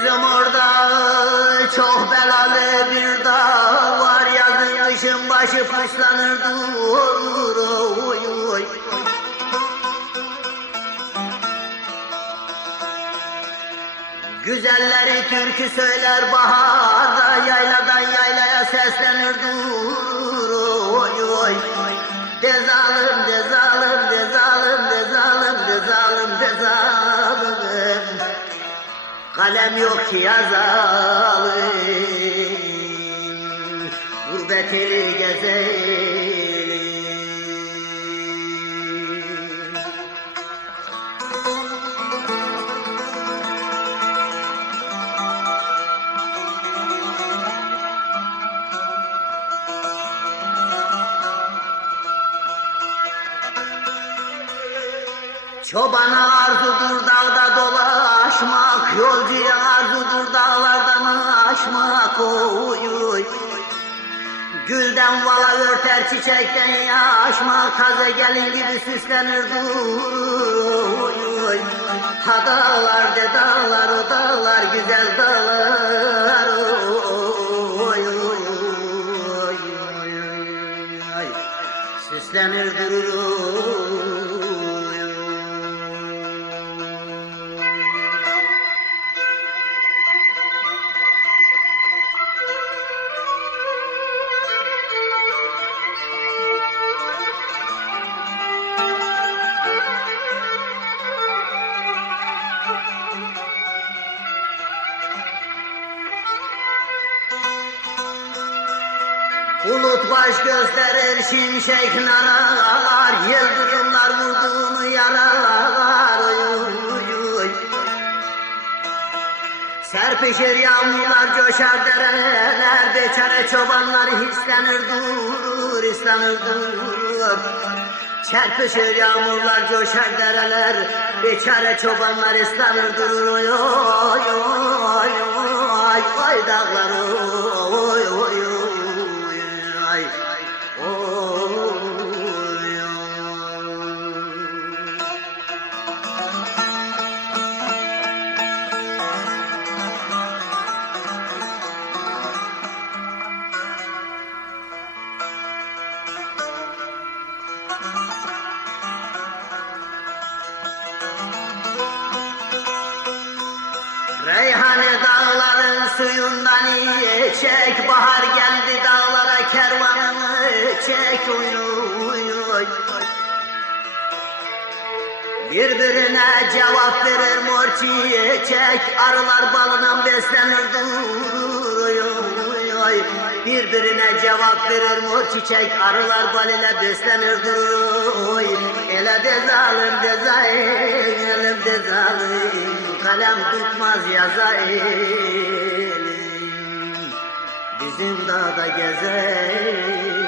Bizim orada çok belalı bir dağ var, yazın kışın başı paslanır dur oy oy. Güzelleri türkü söyler baharda, yayladan yaylaya seslenir dur oy oy. De zalim, de zalim, de zalim, de zalim, de zalim, de zalim. Kalem yok ki yazalım, gurbet eli gezelim. Çobana arzudur dağda dolaşmak, yolcuya arzudur dağlardan aşmak oy oy. Gülden vala örter, çiçekten yaşmak, taze gelin gibi süslenir dur oy oy. Ha dağlar de dağlar, o dağlar güzel dağlar oy oy oy oy. Süslenir durur. Bulut baş gösterir, şimşek naralar, yıldırımlar vurduğunu yaralar oy oy. Serpişir yağmurlar, coşar dereler, beçare çobanlar hislenir durur, hislenir durur. Çarpışır yağmurlar, coşar dereler, beçare çobanlar hislenir durur oy oy oy oy oy dağlar oy oy oy. Reyhane dağların suyundan içecek, bahar geldi dağlara kervanını çek oy oy oy. Birbirine cevap verir mor çiçek, arılar balından beslenir durur oy oy oy. Birbirine cevap verir mor çiçek, arılar bal ile beslenir durur oy. Ele de zalim de zalim de zalim, kalem tutmaz yazayım, bizim dağda gezelim.